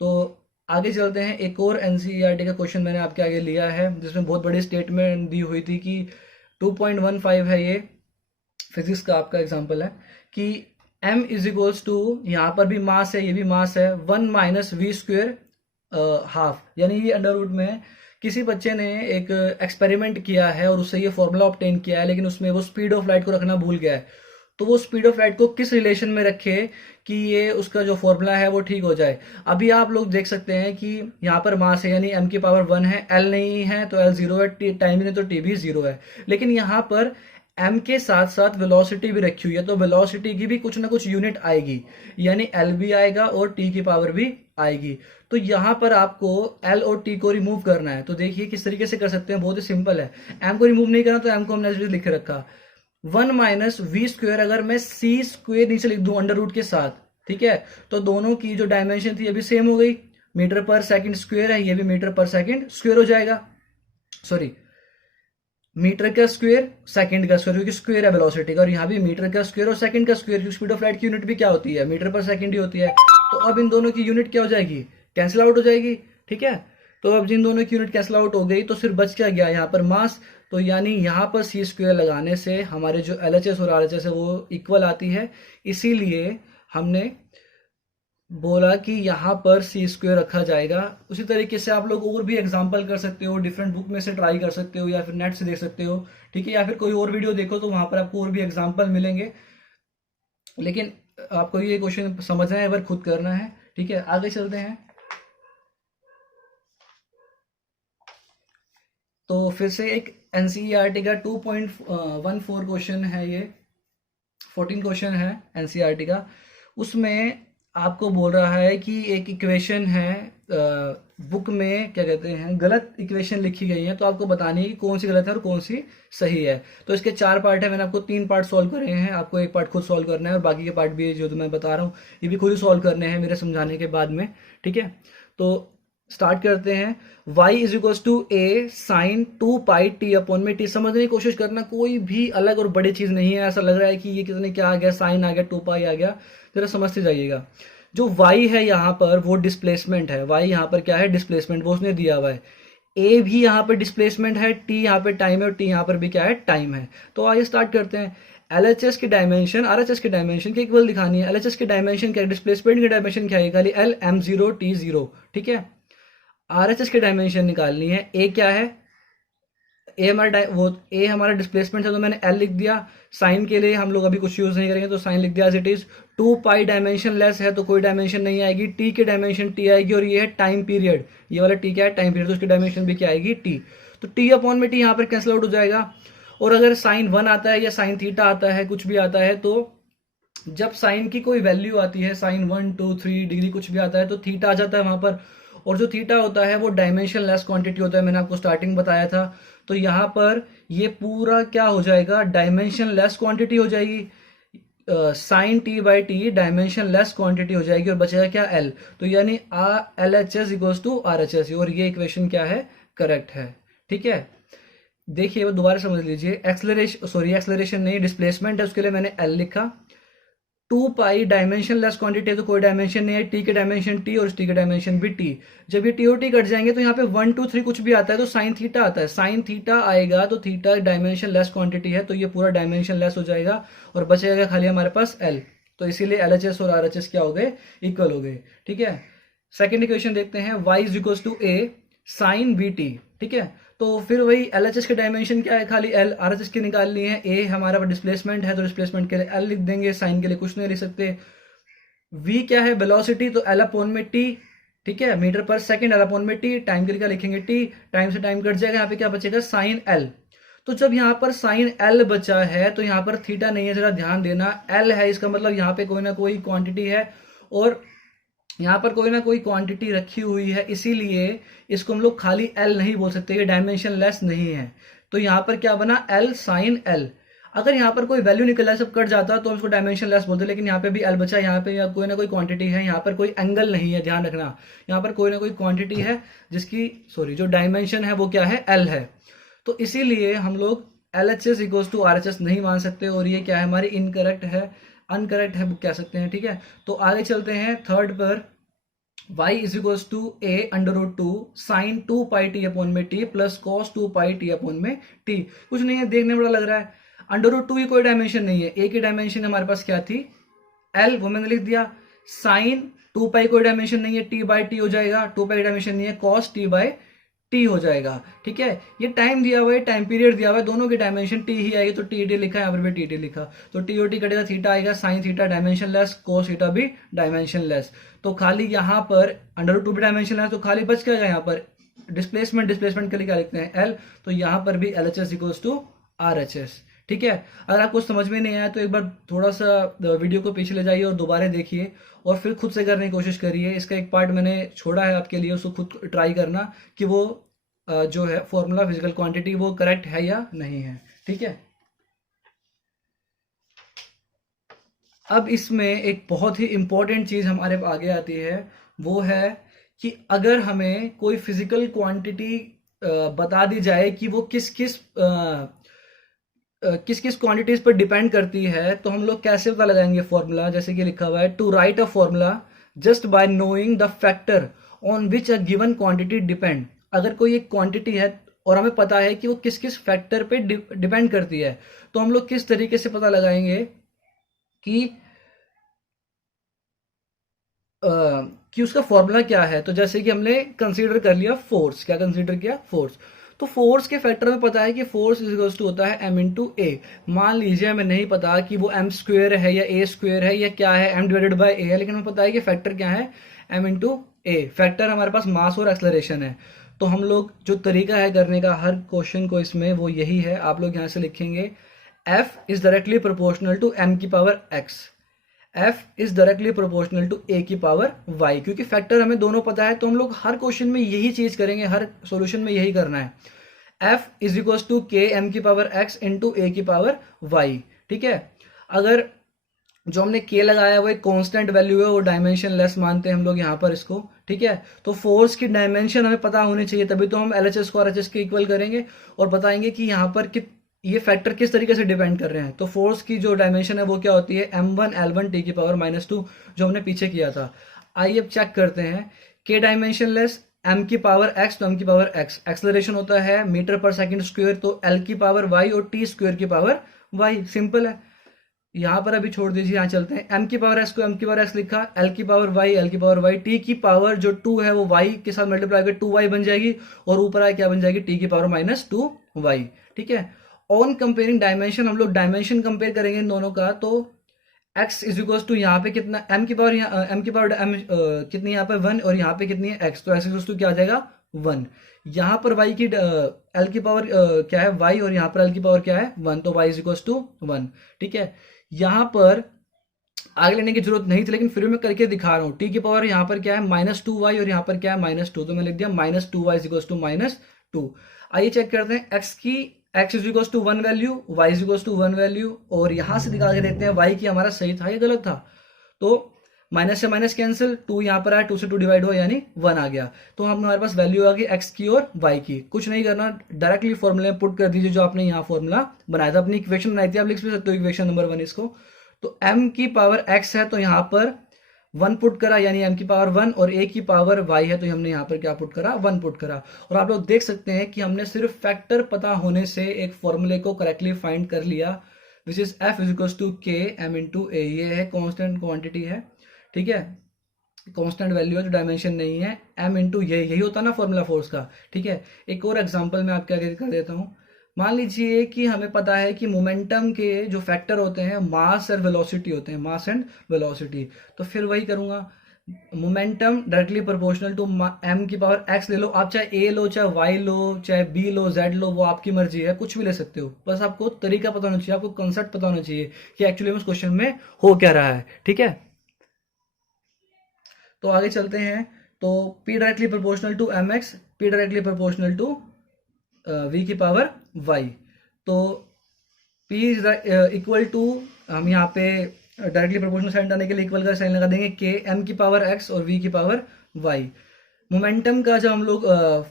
तो आगे चलते हैं। एक और एनसीईआरटी का क्वेश्चन मैंने आपके आगे लिया है जिसमें बहुत बड़ी स्टेटमेंट दी हुई थी कि 2.15 है, ये फिजिक्स का आपका एग्जांपल है कि m इज इक्वल्स टू, यहाँ पर भी मास है ये भी मास है, 1 माइनस वी स्क्वेयर हाफ, यानी ये अंडर रूट में किसी बच्चे ने एक एक्सपेरिमेंट किया है और उससे ये फॉर्मूला ऑब्टेन किया है, लेकिन उसमें वो स्पीड ऑफ लाइट को रखना भूल गया है। तो वो स्पीड ऑफ लाइट को किस रिलेशन में रखे कि ये उसका जो फॉर्मूला है वो ठीक हो जाए। अभी आप लोग देख सकते हैं कि यहाँ पर मास है यानी m की पावर 1 है, l नहीं है तो l 0 है, टाइम नहीं तो t भी 0 है, लेकिन यहाँ पर m के साथ साथ वेलोसिटी भी रखी हुई है, तो वेलोसिटी की भी कुछ ना कुछ यूनिट आएगी, यानी l भी आएगा और t की पावर भी आएगी। तो यहाँ पर आपको l और t को रिमूव करना है। तो देखिए किस तरीके से कर सकते हैं, बहुत ही सिंपल है। m को रिमूव नहीं करना तो m को हमने लिख के रखा, 1 माइनस वी स्क्वेयर, अगर मैं सी स्क्वेयर नीचे लिख दूं अंडर रूट के साथ, ठीक है, तो दोनों की जो डायमेंशन थी अभी सेम हो गई, मीटर पर सेकंड स्क्वेयर है, ये भी मीटर पर सेकंड स्क्वेयर हो जाएगा, सॉरी मीटर का स्क्वेयर सेकंड का स्क्वेयर, क्योंकि स्क्वेयर है वेलोसिटी का, और यहाँ भी मीटर का स्क्वेयर और सेकंड का स्क्वेयर, क्योंकि स्पीड ऑफ लाइट की यूनिट भी क्या होती है, मीटर पर सेकंड ही होती है। तो अब इन दोनों की यूनिट क्या हो जाएगी, कैंसिल आउट हो जाएगी, ठीक है। तो अब जिन दोनों की यूनिट कैंसिल आउट हो गई तो सिर्फ बच क्या गया यहाँ पर मास, तो यानी यहाँ पर सी स्क्वेयर लगाने से हमारे जो LHS और RHS है वो इक्वल आती है, इसीलिए हमने बोला कि यहाँ पर सी स्क्वेयर रखा जाएगा। उसी तरीके से आप लोग और भी एग्जांपल कर सकते हो, डिफरेंट बुक में से ट्राई कर सकते हो या फिर नेट से देख सकते हो, ठीक है, या फिर कोई और वीडियो देखो तो वहां पर आपको और भी एग्जांपल मिलेंगे, लेकिन आपको ये क्वेश्चन समझना है, एक खुद करना है, ठीक है। आगे चलते हैं। तो फिर से एक एनसीईआरटी का 2.14 क्वेश्चन है, ये 14 क्वेश्चन है एनसीईआरटी का। उसमें आपको बोल रहा है कि एक इक्वेशन है, बुक में क्या कहते हैं गलत इक्वेशन लिखी गई है, तो आपको बतानी है कि कौन सी गलत है और कौन सी सही है। तो इसके 4 पार्ट है, मैंने आपको 3 पार्ट सॉल्व करे हैं, आपको एक पार्ट खुद सॉल्व करना है और बाकी के पार्ट भी जो मैं बता रहा हूँ ये भी खुद ही सॉल्व करने हैं मेरे समझाने के बाद में, ठीक है। तो स्टार्ट करते हैं। y is equal to a sine 2 pi t upon में t, समझने की कोशिश करना, कोई भी अलग और बड़ी चीज नहीं है। ऐसा लग रहा है कि ये कितने क्या आ गया, साइन आ गया, 2 पाई आ गया, जरा समझते जाइएगा। जो y है यहाँ पर वो डिस्प्लेसमेंट है, y यहाँ पर क्या है डिस्प्लेसमेंट, वो उसने दिया हुआ है। a भी यहाँ पर डिस्प्लेसमेंट है, t यहाँ पे टाइम है और t यहाँ पर भी क्या है टाइम है। तो आइए स्टार्ट करते हैं। LHS की डायमेंशन RHS की डायमेंशन के इक्वल दिखानी है। LHS की डायमेंशन क्या है, डिस्प्लेसमेंट की डायमेंशन क्या है, खाली L m0 t0, ठीक है। RHS की डायमेंशन निकालनी है, ए क्या है, ए हमारा वो ए हमारा डिस्प्लेसमेंट है, तो मैंने एल लिख दिया। साइन के लिए हम लोग अभी कुछ यूज नहीं करेंगे तो साइन लिख दिया as it is. 2 pi dimensionless है तो कोई डायमेंशन नहीं आएगी, टी की डायमेंशन टी आएगी, और ये है टाइम पीरियड, ये वाला टी क्या है टाइम पीरियड, तो उसकी डायमेंशन भी क्या आएगी टी। तो टी अपॉन में टी यहाँ पर कैंसिल आउट हो जाएगा। और अगर साइन 1 आता है या साइन थीटा आता है, कुछ भी आता है, तो जब साइन की कोई वैल्यू आती है, साइन 1 2 3 डिग्री कुछ भी आता है, तो थीटा आ जाता है वहां पर, और जो थीटा होता है वो डायमेंशन लेस क्वांटिटी होता है, मैंने आपको स्टार्टिंग बताया था। तो यहाँ पर ये पूरा क्या हो जाएगा, डायमेंशन लेस क्वांटिटी हो जाएगी, sine t by t dimensionless quantity हो जाएगी, और बचेगा क्या एल। तो यानी LHS इक्वल्स टू RHS, और ये इक्वेशन क्या है करेक्ट है, ठीक है। देखिए वो दोबारा समझ लीजिए, एक्सलरेशन नहीं डिस्प्लेसमेंट है, उसके लिए मैंने एल लिखा। 2 पाई डायमेंशन लेस क्वांटिटी है तो कोई डायमेंशन नहीं है, टी की डायमेंशन टी और टी की डायमेंशन भी टी। जब ये टी और टी कट जाएंगे तो यहाँ पे 1 2 3 कुछ भी आता है तो साइन थीटा आता है, साइन थीटा आएगा तो थीटा डायमेंशन लेस क्वांटिटी है, तो ये पूरा डायमेंशन लेस हो जाएगा और बचेगा खाली हमारे पास एल। तो इसीलिए LHS और RHS क्या हो गए, इक्वल हो गए, ठीक है। सेकेंड इक्वेशन देखते हैं, y is equal to a sine b t, ठीक है। तो फिर वही LHS की डायमेंशन क्या है, खाली L, RHS की निकालनी है। A हमारा डिस्प्लेसमेंट है तो डिस्प्लेसमेंट के लिए L लिख देंगे, साइन के लिए कुछ नहीं लिख सकते। V क्या है वेलोसिटी, तो L अपॉन में T, ठीक है, मीटर पर सेकंड एल अपॉन में टी, टाइम के लिए क्या लिखेंगे टी, टाइम से टाइम कट जाएगा, यहाँ पे क्या बचेगा साइन एल। तो जब यहाँ पर साइन एल बचा है तो यहाँ पर थीटा नहीं है, जरा ध्यान देना, एल है, इसका मतलब यहाँ पे कोई ना कोई क्वांटिटी है और यहाँ पर कोई ना कोई क्वांटिटी रखी हुई है, इसीलिए इसको हम लोग खाली एल नहीं बोल सकते, ये डायमेंशन लेस नहीं है। तो यहाँ पर क्या बना, एल साइन एल। अगर यहाँ पर कोई वैल्यू निकल जाए, सब कट जाता तो हम इसको डायमेंशन लेस बोलते, लेकिन यहाँ पे भी एल बचा, यहाँ पे कोई ना कोई क्वांटिटी है, यहाँ पर कोई एंगल नहीं है, ध्यान रखना, यहाँ पर कोई ना कोई क्वांटिटी है जिसकी जो डायमेंशन है वो क्या है, एल है। तो इसीलिए हम लोग L H S equals to R H S नहीं मान सकते, और ये क्या है हमारी इनकरेक्ट है, अनकरेक्ट है कह सकते हैं। ठीक है, तो आगे चलते हैं थर्ड पर, y is equals to a under root two sine 2 pi t upon में t plus cos 2 pi t upon में टी। कुछ नहीं है, देखने में बड़ा लग रहा है, अंडर रूट टू की कोई डायमेंशन नहीं है, ए की डायमेंशन हमारे पास क्या थी, एल, वो मैंने लिख दिया। साइन 2 पाई कोई डायमेंशन नहीं है, टी बाई टी हो जाएगा, 2 पाई डायमेंशन नहीं है, कॉस टी बाई टी हो जाएगा। ठीक है, ये टाइम दिया हुआ है, टाइम पीरियड दिया हुआ है, दोनों की डायमेंशन टी ही आएगी, तो टी टी लिखा है, यहाँ पर भी टी टी लिखा, तो टी और टी कटेगा, थीटा आएगा, sine theta dimension less, cos theta भी डायमेंशन लेस। तो खाली यहाँ पर अंडर रूट टू भी डायमेंशन लेस, तो खाली बच क्या, यहाँ पर डिस्प्लेसमेंट, डिस्प्लेसमेंट के लिए क्या लिखते हैं, एल, तो यहाँ पर भी L H S equals to R H S. ठीक है, अगर आपको समझ में नहीं आया तो एक बार थोड़ा सा वीडियो को पीछे ले जाइए और दोबारा देखिए और फिर खुद से करने की कोशिश करिए। इसका एक पार्ट मैंने छोड़ा है आपके लिए, उसको खुद ट्राई करना कि वो जो है फॉर्मूला फिजिकल क्वांटिटी वो करेक्ट है या नहीं है। ठीक है, अब इसमें एक बहुत ही इंपॉर्टेंट चीज हमारे आगे आती है, वो है कि अगर हमें कोई फिजिकल क्वांटिटी बता दी जाए कि वो किस किस क्वांटिटीज पर डिपेंड करती है, तो हम लोग कैसे पता लगाएंगे फॉर्मूला। जैसे कि लिखा हुआ है, to write a formula just by knowing the factor on which a given quantity depend. अगर कोई एक क्वांटिटी है और हमें पता है कि वो किस किस फैक्टर पे डिपेंड करती है, तो हम लोग किस तरीके से पता लगाएंगे कि उसका फॉर्मूला क्या है। तो जैसे कि हमने कंसीडर कर लिया फोर्स, क्या कंसीडर किया, फोर्स। तो फोर्स के फैक्टर में पता है कि फोर्स इज इक्वल्स टू होता है एम इंटू ए। मान लीजिए हमें नहीं पता कि वो एम स्क्वेयर है या ए स्क्वेयर है या क्या है, एम डिवाइडेड बाय ए है, लेकिन हमें पता है कि फैक्टर क्या है, एम इंटू ए। फैक्टर हमारे पास मास और एक्सलरेशन है। तो हम लोग जो तरीका है करने का हर क्वेश्चन को इसमें, वो यही है, आप लोग यहां से लिखेंगे F is directly proportional to M की power X, F is directly proportional to A की पावर वाई। क्योंकि फैक्टर हमें दोनों पता है, तो हम लोग हर क्वेश्चन में यही चीज करेंगे, हर सॉल्यूशन में यही करना है, एफ इज इक्वल टू के एम की पावर एक्स इंटू ए की पावर वाई। ठीक है, अगर जो हमने के लगाया वो एक कांस्टेंट वैल्यू है, वो डायमेंशन लेस मानते हैं हम लोग यहाँ पर इसको। ठीक है, तो फोर्स की डायमेंशन हमें पता होनी चाहिए, तभी तो हम एलएचएस को आरएचएस के इक्वल करेंगे और बताएंगे कि यहाँ पर ये फैक्टर किस तरीके से डिपेंड कर रहे हैं। तो फोर्स की जो डायमेंशन है वो क्या होती है, m1 l1 t की पावर -2, जो हमने पीछे किया था। आइए अब चेक करते हैं, के डायमेंशन लेस, m की पावर x, तो m की पावर x, एक्सलरेशन होता है मीटर पर सेकंड स्क्वायर, तो l की पावर y और t स्क्वायर की पावर y। सिंपल है, यहां पर अभी छोड़ दीजिए, यहां चलते हैं। m की पावर x को m की पावर x लिखा, l की पावर y, l की पावर y, t की पावर जो 2 है वो y के साथ मल्टीप्लाई करके 2y बन जाएगी, और ऊपर आए क्या बन जाएगी, t की पावर -2y। ठीक है, ऑन कंपेयरिंग डायमेंशन, हम लोग डायमेंशन कंपेयर करेंगे इन दोनों का, तो x इज इक्वल टू यहाँ पे कितना, m की पावर m कितनी यहाँ पे 1, और यहाँ पे कितनी है x, तो x इज टू क्या आ जाएगा 1। यहाँ पर y की l की पावर क्या है y, और यहाँ पर l की पावर क्या है 1, तो y इज इक्वल टू 1। ठीक है, यहाँ पर आगे लेने की जरूरत नहीं थी, लेकिन फिर मैं करके दिखा रहा हूँ। t की पावर यहाँ पर क्या है -2y, और यहाँ पर क्या है -2, तो मैं लिख दिया -2y इज इक्वल टू -2। आइए चेक करते हैं, x is equal to 1 value, y is equal to 1 value, और यहां से निकाल के देखते हैं y की हमारा सही था या गलत था। तो माइनस से माइनस कैंसिल, 2 यहाँ पर आया, 2 से 2 डिवाइड हुआ, यानी 1 आ गया। तो हमारे पास वैल्यू आ गई x की और y की। कुछ नहीं करना, डायरेक्टली फॉर्मूले में पुट कर दीजिए जो आपने यहाँ फॉर्मूला बनाया था, अपनी इक्वेशन बनाई थी, आप लिख भी सकते हो इक्वेशन नंबर 1 इसको। तो m की पावर x है, तो यहाँ पर 1 पुट करा, यानी m की पावर 1, और a की पावर y है, तो हमने यहाँ पर क्या पुट करा, 1 पुट करा। और आप लोग देख सकते हैं कि हमने सिर्फ फैक्टर पता होने से एक फॉर्मूले को करेक्टली फाइंड कर लिया, which is f is equal to k m into a. ये है कांस्टेंट क्वांटिटी है, ठीक है, कांस्टेंट वैल्यू है, जो डायमेंशन नहीं है, m इंटू ये, यही होता है ना फॉर्मूला फोर्स का। ठीक है, एक और एग्जाम्पल मैं आपके आगे कर देता हूँ। मान लीजिए कि हमें पता है कि मोमेंटम के जो फैक्टर होते हैं मास और वेलोसिटी होते हैं, मास एंड वेलोसिटी। तो फिर वही करूंगा, momentum directly proportional to M की पावर एक्स ले लो, आप चाहे ए लो, चाहे वाई लो, चाहे बी लो, जेड लो, वो आपकी मर्जी है, कुछ भी ले सकते हो, बस आपको तरीका पता होना चाहिए, आपको कंसेप्ट पता होना चाहिए कि एक्चुअली उस क्वेश्चन में हो क्या रहा है। ठीक है, तो आगे चलते हैं। तो P directly proportional to m x, P directly proportional to V की पावर y। तो P इज इक्वल टू, हम यहाँ पे डायरेक्टली प्रोपोर्शनल साइन आने के लिए इक्वल का साइन लगा देंगे, K M की पावर x और V की पावर y। मोमेंटम का जब हम लोग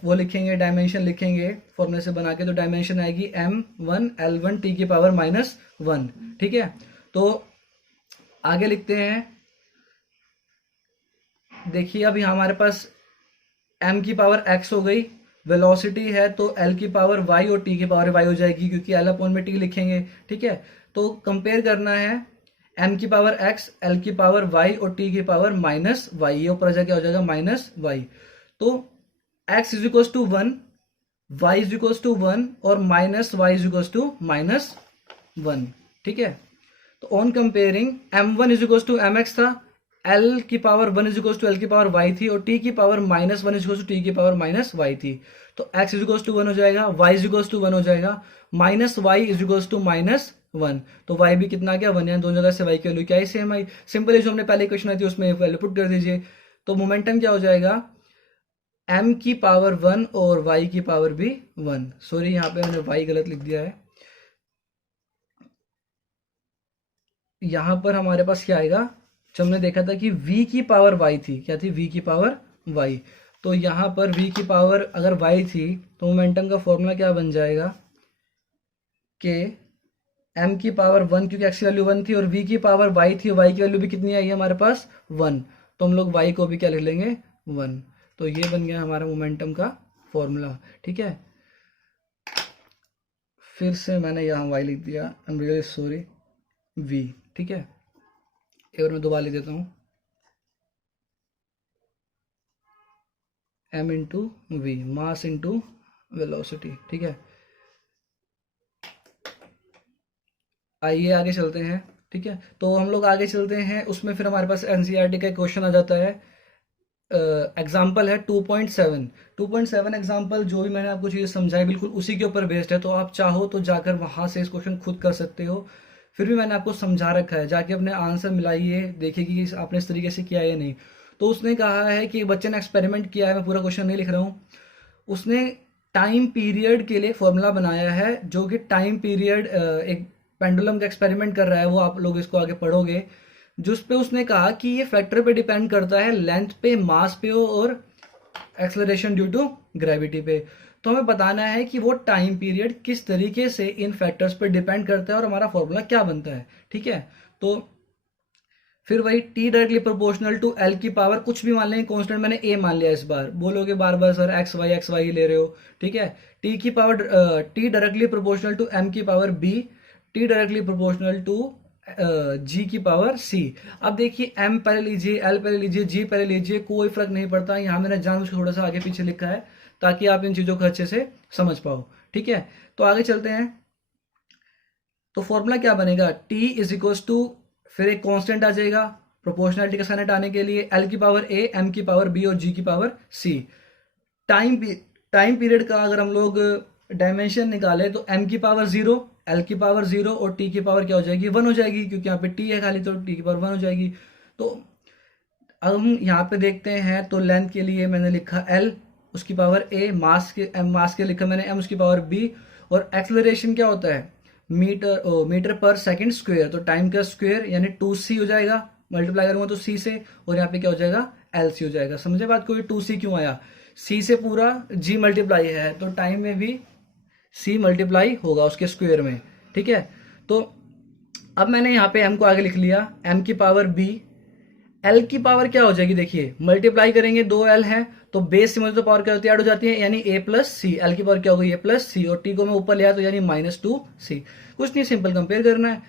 वो लिखेंगे, डायमेंशन लिखेंगे फॉर्मूले से बना के, तो डायमेंशन आएगी m1 L1 t की पावर -1। ठीक है, तो आगे लिखते हैं। देखिए अभी हमारे पास m की पावर x हो गई, वेलोसिटी है तो l की पावर y और t की पावर y हो जाएगी, क्योंकि l अपॉन में t लिखेंगे। ठीक है, तो कंपेयर करना है m की पावर x, l की पावर y और t की पावर -y, ये ऊपर जाके हो जाएगा -y। तो x is equal to 1, y is equal to 1 और -y इज इक्वल टू -1। ठीक है, तो on comparing m1 is equal to mx था, l की power 1 is equal to l की पावर y थी, और t की power -1 is equal to t की पावर -y थी। तो x इज इक्वल टू 1 हो जाएगा, y इज इक्वल टू 1 हो जाएगा, -y इज इक्वल टू -1। तो y भी कितना आ गया, 1, यानी दोनों जगह से y की वैल्यू क्या है, सेम आई। सिंपली जो हमने पहले क्वेश्चन आई थी उसमें वैल्यू पुट कर दीजिए। तो मोमेंटम क्या हो जाएगा, m की पावर 1 और y की पावर भी 1। सॉरी यहाँ पे मैंने y गलत लिख दिया है, यहां पर हमारे पास क्या आएगा, जब हमने देखा था कि v की पावर y थी, क्या थी, v की पावर y, तो यहां पर v की पावर अगर y थी तो मोमेंटम का फॉर्मूला क्या बन जाएगा कि m की पावर 1, क्योंकि x की वैल्यू 1 थी, और v की पावर y थी, y की वैल्यू भी कितनी आई है हमारे पास 1, तो हम लोग y को भी क्या लिख लेंगे 1। तो ये बन गया हमारा मोमेंटम का फॉर्मूला। ठीक है, फिर से मैंने यहाँ y लिख दिया, I am really sorry, v। ठीक है, एक बार मैं दोबारा लिख देता हूँ, m into v, mass into velocity. ठीक है, आइए आगे चलते हैं। ठीक है, तो हम लोग आगे चलते हैं, उसमें फिर हमारे पास एनसीईआरटी का क्वेश्चन आ जाता है। एग्जाम्पल है 2.7। 2.7 एग्जाम्पल जो भी मैंने आपको चीज़ समझाई बिल्कुल उसी के ऊपर बेस्ड है, तो आप चाहो तो जाकर वहां से इस क्वेश्चन खुद कर सकते हो। फिर भी मैंने आपको समझा रखा है, जाके अपने आंसर मिलाइए, देखिए कि आपने इस तरीके से किया या नहीं। तो उसने कहा है कि बच्चे ने एक्सपेरिमेंट किया है, मैं पूरा क्वेश्चन नहीं लिख रहा हूँ। उसने टाइम पीरियड के लिए फॉर्मूला बनाया है, जो कि टाइम पीरियड एक पेंडुलम का एक्सपेरिमेंट कर रहा है, वो आप लोग इसको आगे पढ़ोगे। जिस पे उसने कहा कि ये फैक्टर पे डिपेंड करता है, लेंथ पे, मास पे और एक्सेलरेशन ड्यू टू ग्रेविटी पे। तो हमें बताना है कि वो टाइम पीरियड किस तरीके से इन फैक्टर्स पे डिपेंड करता है और हमारा फॉर्मूला क्या बनता है। ठीक है, तो फिर वही t directly proportional to l की पावर, कुछ भी मान लेंगे कांस्टेंट, मैंने a मान लिया इस बार, बोलोगे बार बार सर x y ले रहे हो। ठीक है, t की power t directly proportional to m की power b, t directly proportional to g की पावर c। अब देखिए m पहले लीजिए, l पहले लीजिए, g पहले लीजिए, कोई फर्क नहीं पड़ता। यहाँ मैंने जानबूझ के थोड़ा सा आगे पीछे लिखा है ताकि आप इन चीजों को अच्छे से समझ पाओ। ठीक है, तो आगे चलते हैं। तो फॉर्मूला क्या बनेगा, t इज इक्वल टू, फिर एक कांस्टेंट आ जाएगा प्रोपोर्शनलिटी का साइन हटाने के लिए, l की पावर a, m की पावर b और g की पावर c। टाइम पीरियड का अगर हम लोग डायमेंशन निकाले तो m की पावर 0, l की पावर 0 और t की पावर क्या हो जाएगी 1 हो जाएगी, क्योंकि यहाँ पे t है खाली, तो t की पावर 1 हो जाएगी। तो अब हम यहाँ पे देखते हैं, तो लेंथ के लिए मैंने लिखा l, उसकी पावर a, मास के लिखा मैंने m, उसकी पावर b, और एक्सेलरेशन क्या होता है, मीटर पर सेकंड स्क्वायर, तो टाइम का स्क्वायर यानी 2c हो जाएगा, मल्टीप्लाई करूंगा तो c से, और यहाँ पे क्या हो जाएगा lc हो जाएगा। समझे बात को, 2c क्यों आया, c से पूरा g मल्टीप्लाई है, तो टाइम में भी c मल्टीप्लाई होगा उसके स्क्वायर में। ठीक है, तो अब मैंने यहाँ पे m को आगे लिख लिया, m की पावर b, l की पावर क्या हो जाएगी, देखिए मल्टीप्लाई करेंगे, 2l है तो बेस से मुझे तो पावर क्या होती है, ऐड हो जाती है, यानी a प्लस सी, एल की पावर क्या हो गई a प्लस सी, और t को मैं ऊपर ले आया तो यानी -2c। कुछ नहीं, सिंपल कंपेयर करना है।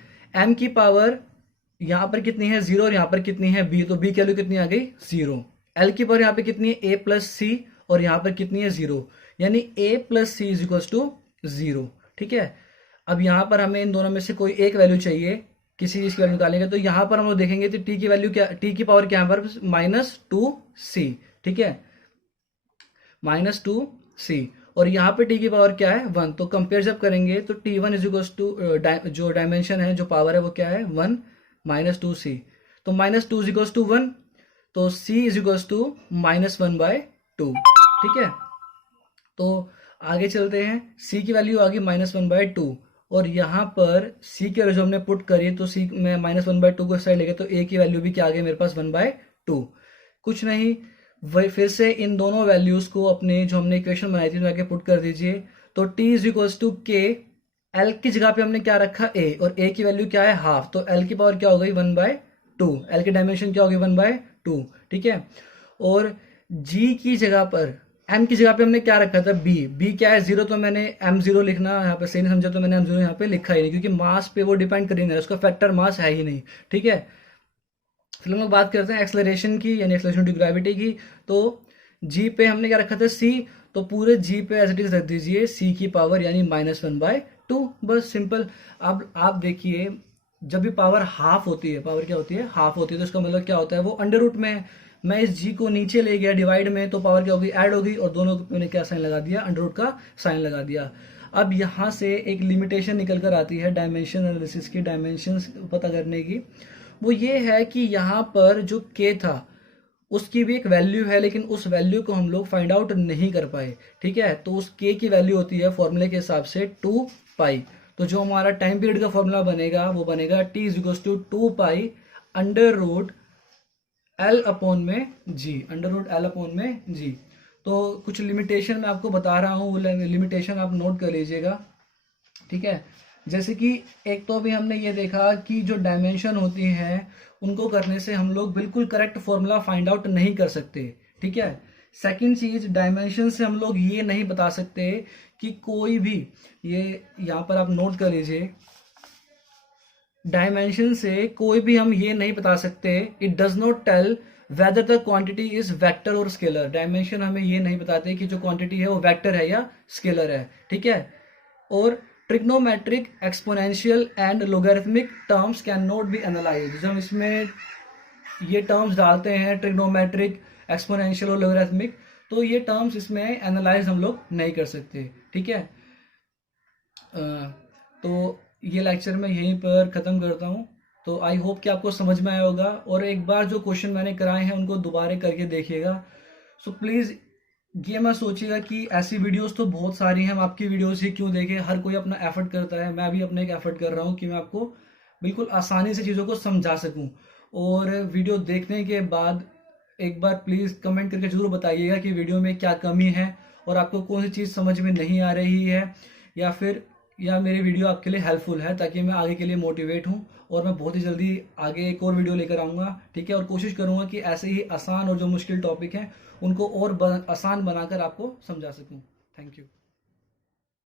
m की पावर यहाँ पर कितनी है 0 और यहाँ पर कितनी है b, तो b की वैल्यू कितनी आ गई 0। l की पावर यहाँ पे कितनी है a प्लस सी और यहाँ पर कितनी है 0, यानी a plus c is equal to 0। ठीक है, अब यहाँ पर हमें इन दोनों में से कोई एक वैल्यू चाहिए, किसी चीज़ की वैल्यू निकालेंगे, तो यहाँ पर हम लोग देखेंगे तो टी की वैल्यू क्या, टी की पावर क्या है पर -2c, ठीक है, -2c, और यहाँ पे टी की पावर क्या है 1, तो कंपेयर जब करेंगे तो t1 इज इक्वल टू जो डायमेंशन है, जो पावर है वो क्या है 1 -2c, तो -2 इज इक्वल टू 1, तो c इज इक्वल टू -1/2, ठीक है। तो आगे चलते हैं, c की वैल्यू आ गई -1/2, और यहाँ पर c की वैल्यू जो हमने पुट करी तो c में -1/2 को साइड लेके तो a की वैल्यू भी क्या आ गई मेरे पास 1/2, कुछ नहीं, वही फिर से इन दोनों वैल्यूज को अपने जो हमने इक्वेशन बनाई थी आगे पुट कर दीजिए, तो t is equal to k, l की जगह पे हमने क्या रखा a, और a की वैल्यू क्या है हाफ, तो l की पावर क्या हो गई 1/2, l की डायमेंशन क्या हो गई 1/2, ठीक है। और g की जगह पर m की जगह पे हमने क्या रखा था b क्या है 0, तो मैंने m0 लिखना यहाँ पे सही नहीं समझा, तो मैंने m0 यहाँ पे लिखा ही नहीं, क्योंकि मास पे वो डिपेंड कर नहीं रहा है, उसका फैक्टर मास है ही नहीं, ठीक है। फिर हम लोग बात करते हैं एक्सेलरेशन की, यानी एक्सेलरेशन ड्यू टू ग्रेविटी की, तो g पे हमने क्या रखा था c, तो पूरे g पे एज इट इज रख दीजिए c की पावर यानी -1/2, बस सिंपल। अब आप देखिए जब भी पावर हाफ होती है, पावर क्या होती है हाफ होती है, तो इसका मतलब क्या होता है वो अंडर रूट में है। मैं इस g को नीचे ले गया डिवाइड में, तो पावर क्या होगी ऐड होगी, और दोनों को मैंने क्या साइन लगा दिया, अंडर रूट का साइन लगा दिया। अब यहाँ से एक लिमिटेशन निकल कर आती है डायमेंशन एनालिसिस की, डायमेंशन पता करने की, वो ये है कि यहाँ पर जो k था उसकी भी एक वैल्यू है, लेकिन उस वैल्यू को हम लोग फाइंड आउट नहीं कर पाए, ठीक है। तो उस k की वैल्यू होती है फॉर्मूले के हिसाब से 2π, तो जो हमारा टाइम पीरियड का फॉर्मूला बनेगा वो बनेगा t is equal to 2π under root L upon में g, under root L upon में g। तो कुछ लिमिटेशन मैं आपको बता रहा हूँ, लिमिटेशन आप नोट कर लीजिएगा, ठीक है। जैसे कि एक तो अभी हमने ये देखा कि जो डायमेंशन होती हैं उनको करने से हम लोग बिल्कुल करेक्ट फॉर्मूला फाइंड आउट नहीं कर सकते, ठीक है। सेकंड चीज, डायमेंशन से हम लोग ये नहीं बता सकते कि कोई भी, ये यहाँ पर आप नोट कर लीजिए, डायमेंशन से कोई भी हम ये नहीं बता सकते, it does not tell whether the quantity is vector और स्केलर। डायमेंशन हमें ये नहीं बताते कि जो क्वांटिटी है वो वेक्टर है या स्केलर है, ठीक है। और trigonometric, exponential and logarithmic terms can not be analysed. जब हम इसमें ये टर्म्स डालते हैं ट्रिग्नोमेट्रिक, एक्सपोनेंशियल और लोगरिथमिक, तो ये टर्म्स इसमें एनालाइज हम लोग नहीं कर सकते, ठीक है। तो ये लेक्चर मैं यहीं पर ख़त्म करता हूँ। तो आई होप कि आपको समझ में आया होगा, और एक बार जो क्वेश्चन मैंने कराए हैं उनको दोबारा करके देखिएगा। सो प्लीज़ ये मत सोचिएगा कि ऐसी वीडियोस तो बहुत सारी हैं, हम आपकी वीडियोस ही क्यों देखें, हर कोई अपना एफर्ट करता है, मैं भी अपना एक एफर्ट कर रहा हूँ कि मैं आपको बिल्कुल आसानी से चीज़ों को समझा सकूँ। और वीडियो देखने के बाद एक बार प्लीज़ कमेंट करके ज़रूर बताइएगा कि वीडियो में क्या कमी है, और आपको कौन सी चीज़ समझ में नहीं आ रही है, या मेरी वीडियो आपके लिए हेल्पफुल है, ताकि मैं आगे के लिए मोटिवेट हूँ, और मैं बहुत ही जल्दी आगे एक और वीडियो लेकर आऊँगा, ठीक है। और कोशिश करूँगा कि ऐसे ही आसान और जो मुश्किल टॉपिक हैं उनको और आसान बनाकर आपको समझा सकूँ। Thank you.